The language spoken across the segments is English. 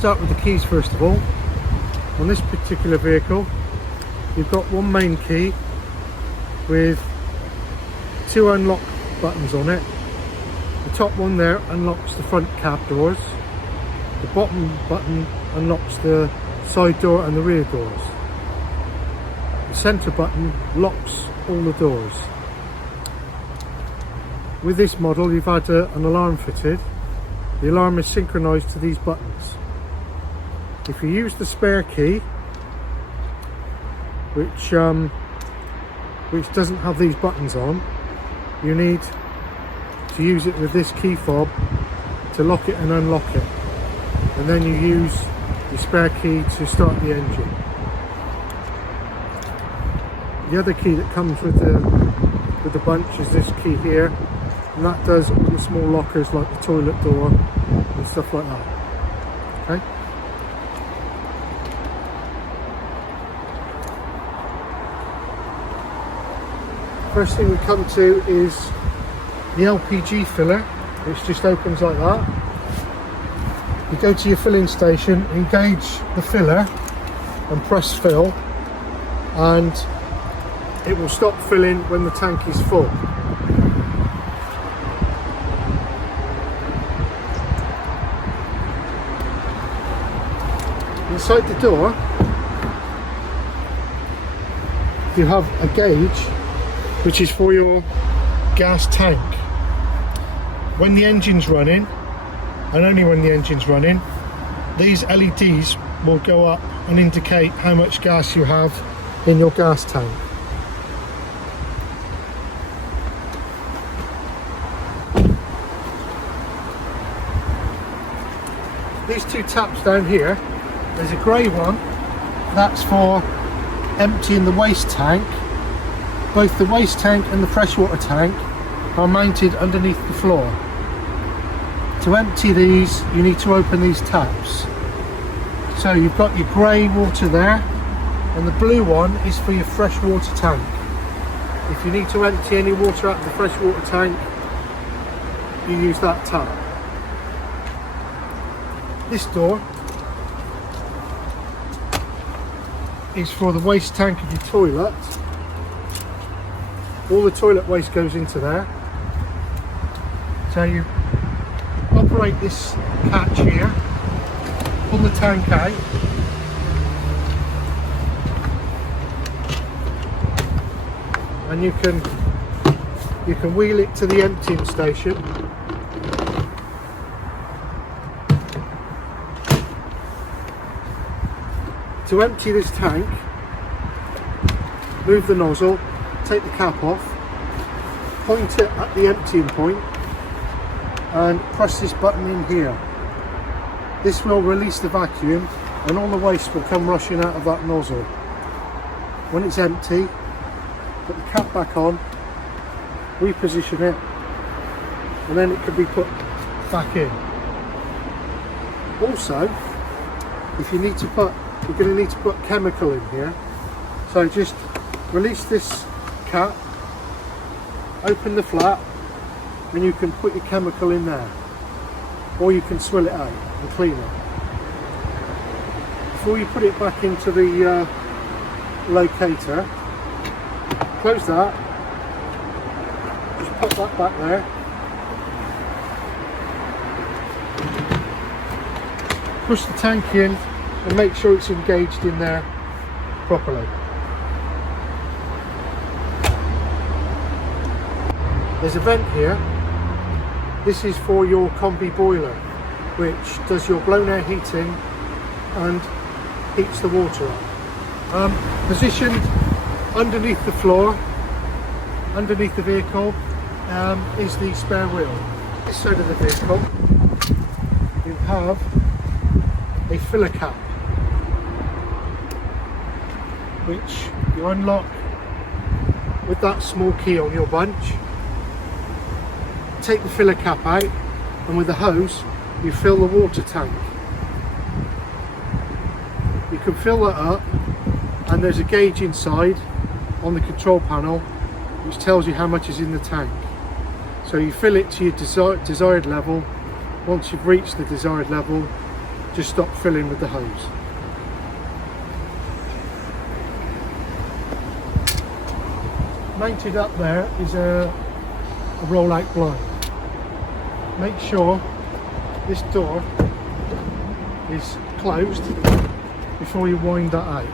start with the keys first of all. On this particular vehicle, you've got one main key with two unlock buttons on it. The top one there unlocks the front cab doors. The bottom button unlocks the side door and the rear doors. The centre button locks all the doors. With this model you've had an alarm fitted. The alarm is synchronised to these buttons. If you use the spare key, which doesn't have these buttons on, you need to use it with this key fob to lock it and unlock it, and then you use the spare key to start the engine. The other key that comes with the bunch is this key here, and that does all the small lockers like the toilet door and stuff like that. Okay. First thing we come to is the Lpg filler, which just opens like that. You go to your filling station, engage the filler and press fill, and it will stop filling when the tank is full. Inside the door you have a gauge which is for your gas tank. When the engine's running, and only when the engine's running, these LEDs will go up and indicate how much gas you have in your gas tank. These two taps down here, there's a grey one, that's for emptying the waste tank. Both the waste tank and the freshwater tank are mounted underneath the floor. To empty these, you need to open these taps. So you've got your grey water there, and the blue one is for your freshwater tank. If you need to empty any water out of the freshwater tank, you use that tap. This door is for the waste tank of your toilet. All the toilet waste goes into there. So you operate this catch here, pull the tank out, and you can wheel it to the emptying station. To empty this tank, move the nozzle, take the cap off, point it at the emptying point, and press this button in here. This will release the vacuum and all the waste will come rushing out of that nozzle. When it's empty, put the cap back on, reposition it, and then it can be put back in. Also, if you need to put, you're going to need to put chemical in here. So just release this cap, open the flap, and you can put your chemical in there, or you can swill it out and clean it. Before you put it back into the locator, close that, just put that back there, push the tank in and make sure it's engaged in there properly. There's a vent here. This is for your combi boiler, which does your blown air heating and heats the water up. Positioned underneath the floor, underneath the vehicle, is the spare wheel. This side of the vehicle, you have a filler cap, which you unlock with that small key on your bunch. Take the filler cap out, and with the hose you fill the water tank. You can fill that up, and there's a gauge inside on the control panel which tells you how much is in the tank. So you fill it to your desired level. Once you've reached the desired level, just stop filling with the hose. Mounted up there is a rollout blind. Make sure this door is closed before you wind that out.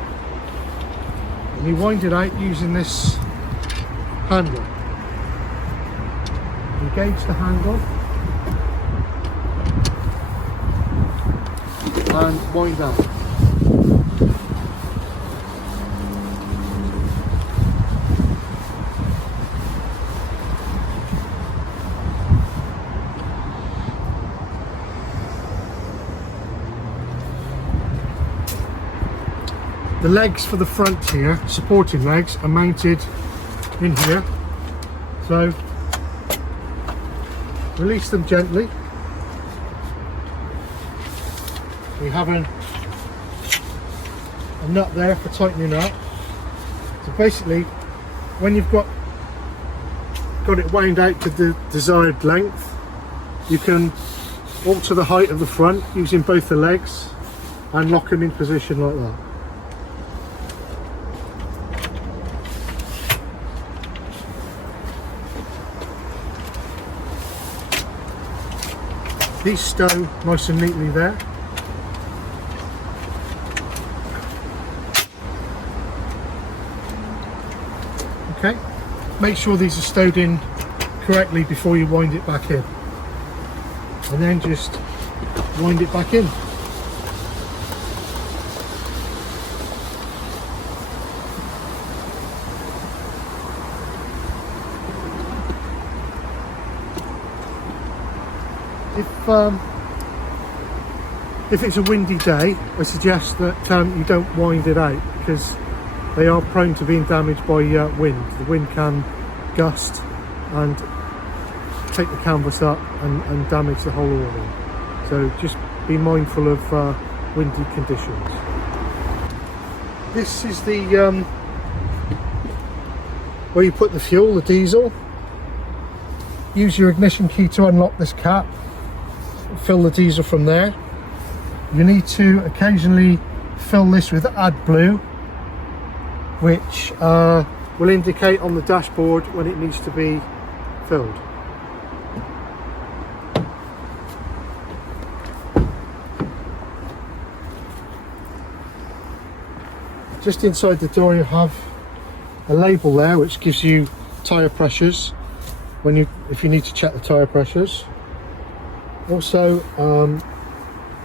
And you wind it out using this handle. Engage the handle and wind out. The legs for the front here, supporting legs, are mounted in here. So release them gently. We have a nut there for tightening up. So basically, when you've got it wound out to the desired length, you can alter the height of the front using both the legs and lock them in position like that. These stow nice and neatly there. Okay, make sure these are stowed in correctly before you wind it back in, and then just wind it back in. If it's a windy day, I suggest that you don't wind it out, because they are prone to being damaged by wind. The wind can gust and take the canvas up and damage the whole awning. So just be mindful of windy conditions. This is the where you put the fuel, the diesel. Use your ignition key to unlock this cap. Fill the diesel from there. You need to occasionally fill this with AdBlue, which will indicate on the dashboard when it needs to be filled. Just inside the door you have a label there which gives you tyre pressures if you need to check the tyre pressures. Also,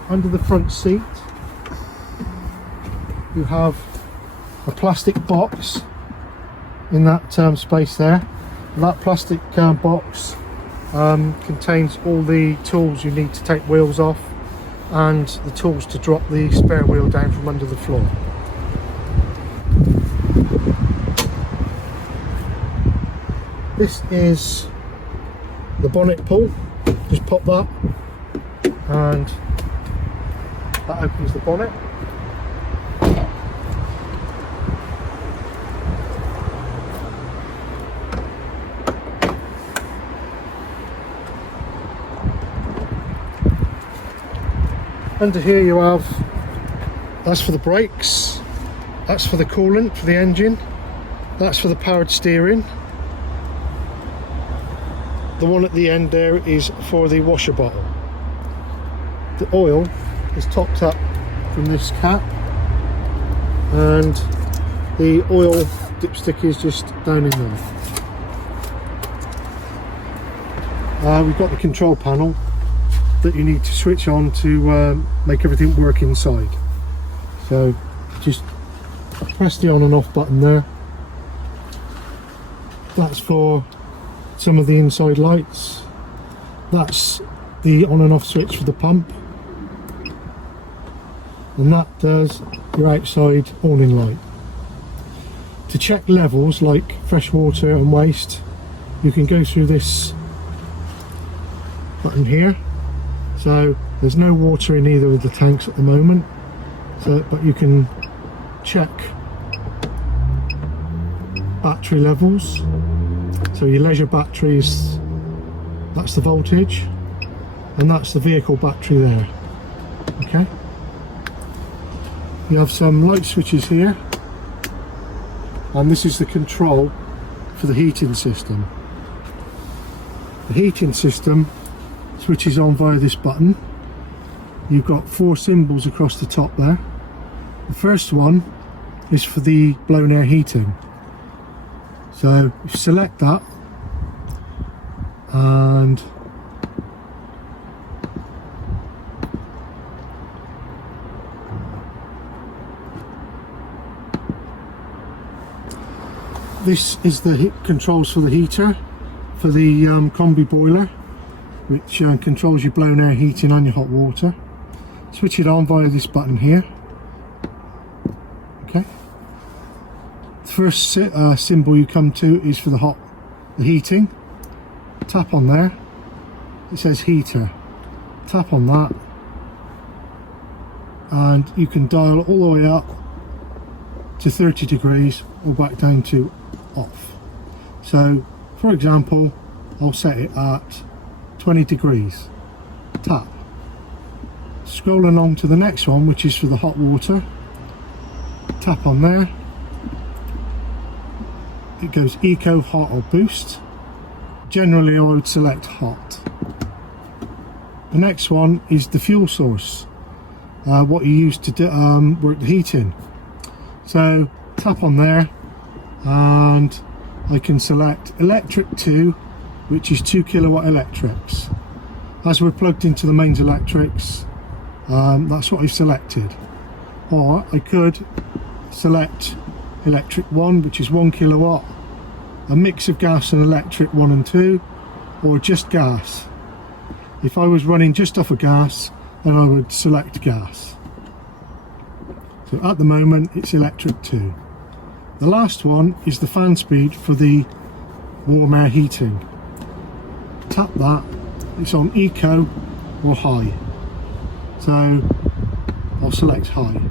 under the front seat you have a plastic box in that space there. And that plastic box contains all the tools you need to take wheels off and the tools to drop the spare wheel down from under the floor. This is the bonnet pull. Just pop that and that opens the bonnet. Under here you have, that's for the brakes, that's for the coolant for the engine, that's for the powered steering. The one at the end there is for the washer bottle. The oil is topped up from this cap and the oil dipstick is just down in there. We've got the control panel that you need to switch on to make everything work inside. So just press the on and off button there. That's for some of the inside lights. That's the on and off switch for the pump, and that does your outside awning light. To check levels like fresh water and waste, you can go through this button here. So there's no water in either of the tanks at the moment, but you can check battery levels. So your leisure batteries, that's the voltage, and that's the vehicle battery there. Okay, You have some light switches here, and this is the control for the heating system. The heating system switches on via this button. You've got 4 symbols across the top there. The first one is for the blown air heating. So you select that, and this is the controls for the heater, for the combi boiler, which controls your blown air heating and your hot water. Switch it on via this button here. Okay. The first symbol you come to is for the heating. Tap on there. It says heater. Tap on that, and you can dial all the way up to 30 degrees or back down to off. So, for example, I'll set it at 20 degrees. Tap. Scroll along to the next one, which is for the hot water. Tap on there. It goes eco, hot or boost. Generally I would select hot. The next one is the fuel source, what you use to work the heating. So tap on there, and I can select electric 2, which is 2 kilowatt electrics. As we're plugged into the mains electrics, that's what I've selected. Or I could select electric 1, which is 1 kilowatt, a mix of gas and electric 1 and 2, or just gas. If I was running just off of gas, then I would select gas. So at the moment it's electric 2. The last one is the fan speed for the warm air heating. Tap that, it's on eco or high. So I'll select high.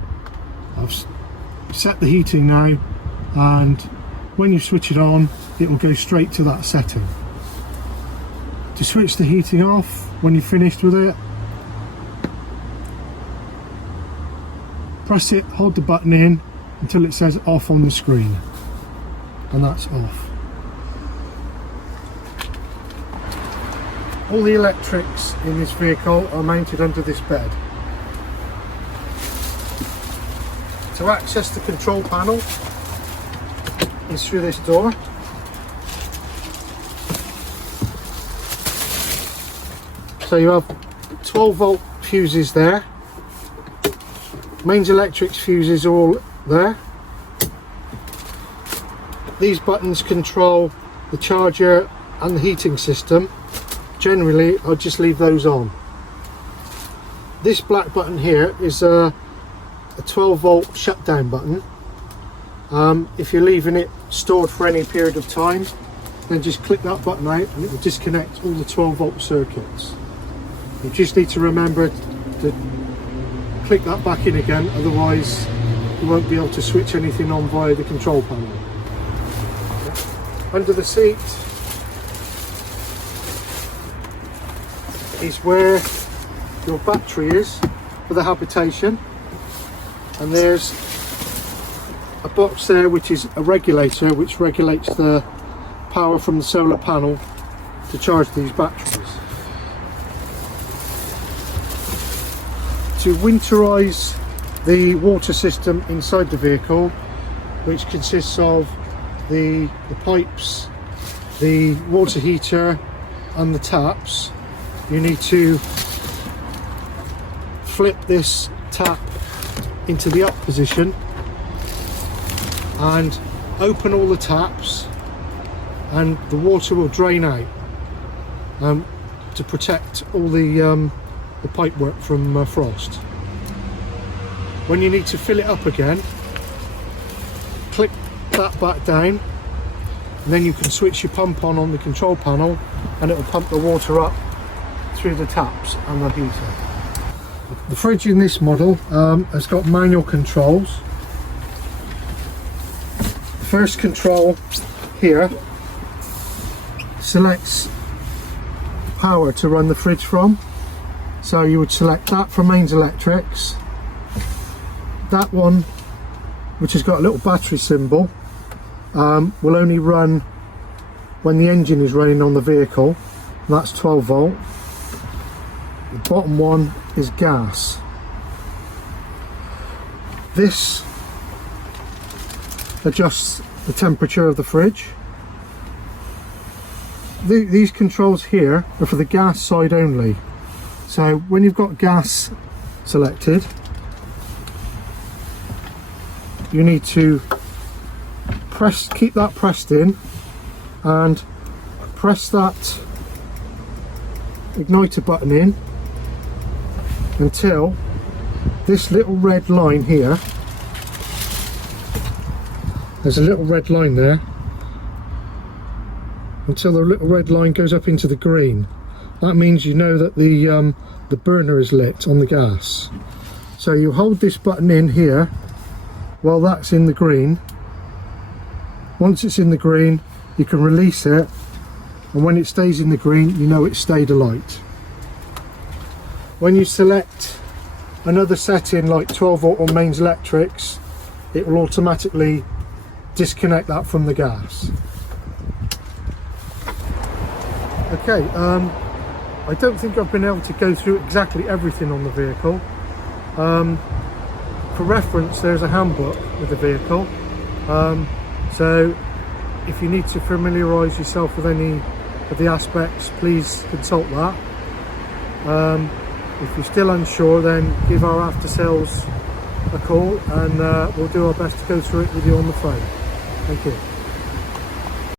I've set the heating now, and when you switch it on, it will go straight to that setting. To switch the heating off, when you're finished with it, press it, hold the button in until it says off on the screen, and that's off. All the electrics in this vehicle are mounted under this bed. To access the control panel is through this door. So you have 12 volt fuses there. Mains electrics fuses are all there. These buttons control the charger and the heating system. Generally, I'll just leave those on. This black button here is a 12 volt shutdown button. If you're leaving it stored for any period of time, then just click that button out and it will disconnect all the 12 volt circuits. You just need to remember to click that back in again, otherwise you won't be able to switch anything on via the control panel. Under the seat is where your battery is for the habitation, and there's a box there which is a regulator which regulates the power from the solar panel to charge these batteries. To winterize the water system inside the vehicle, which consists of the pipes, the water heater and the taps, you need to flip this tap into the up position and open all the taps, and the water will drain out to protect all the pipe work from frost. When you need to fill it up again, click that back down, and then you can switch your pump on the control panel, and it will pump the water up through the taps and the heater. The fridge in this model has got manual controls. The first control here selects power to run the fridge from. So you would select that for mains electrics. That one, which has got a little battery symbol, will only run when the engine is running on the vehicle. That's 12 volt. The bottom one is gas. This adjusts the temperature of the fridge. These controls here are for the gas side only. So when you've got gas selected, you need to keep that pressed in and press that igniter button in until this little red line here, there's a little red line there, until the little red line goes up into the green. That means you know that the burner is lit on the gas. So you hold this button in here while that's in the green. Once it's in the green, you can release it, and when it stays in the green, you know it's stayed alight. When you select another setting like 12 volt or mains electrics, it will automatically disconnect that from the gas. Okay, I don't think I've been able to go through exactly everything on the vehicle. For reference, there's a handbook with the vehicle, so if you need to familiarise yourself with any of the aspects, please consult that. If you're still unsure, then give our after sales a call, and we'll do our best to go through it with you on the phone. Thank you.